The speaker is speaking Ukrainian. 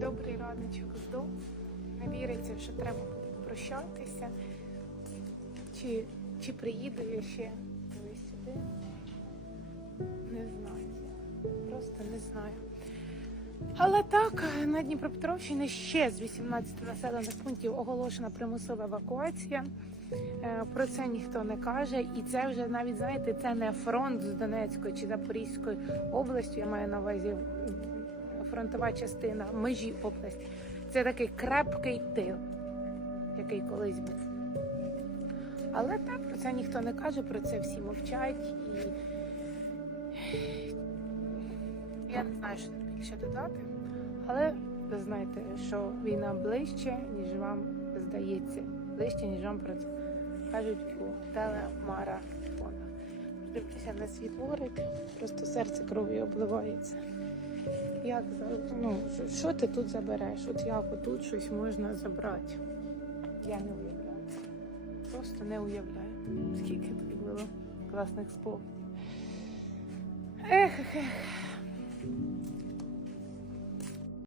Добрий раночок з дому. Не віриться, що треба буде прощатися. Чи, чи приїду я ще колись сюди? Не знаю. Просто не знаю. Але так, на Дніпропетровщині ще з 18 населених пунктів оголошена примусова евакуація. Е, Про це ніхто не каже, і це вже навіть знаєте, це не фронт з Донецької чи Запорізької області. Я маю на увазі фронтова частина межі області. Це такий крепкий тил, який колись був. Але так про це ніхто не каже, про це всі мовчать і я не знаю, що більше додати. Але ви знаєте, що війна ближче, ніж вам здається, ближче, ніж вам про це кажуть у телемарафонах. Дивіться на свій дворик, просто серце кров'ю обливається. Як ну, що- ти тут забереш? От як отут щось можна забрати? Я не уявляю. Просто не уявляю, скільки тут було класних спогадів. Ех, ех, ех.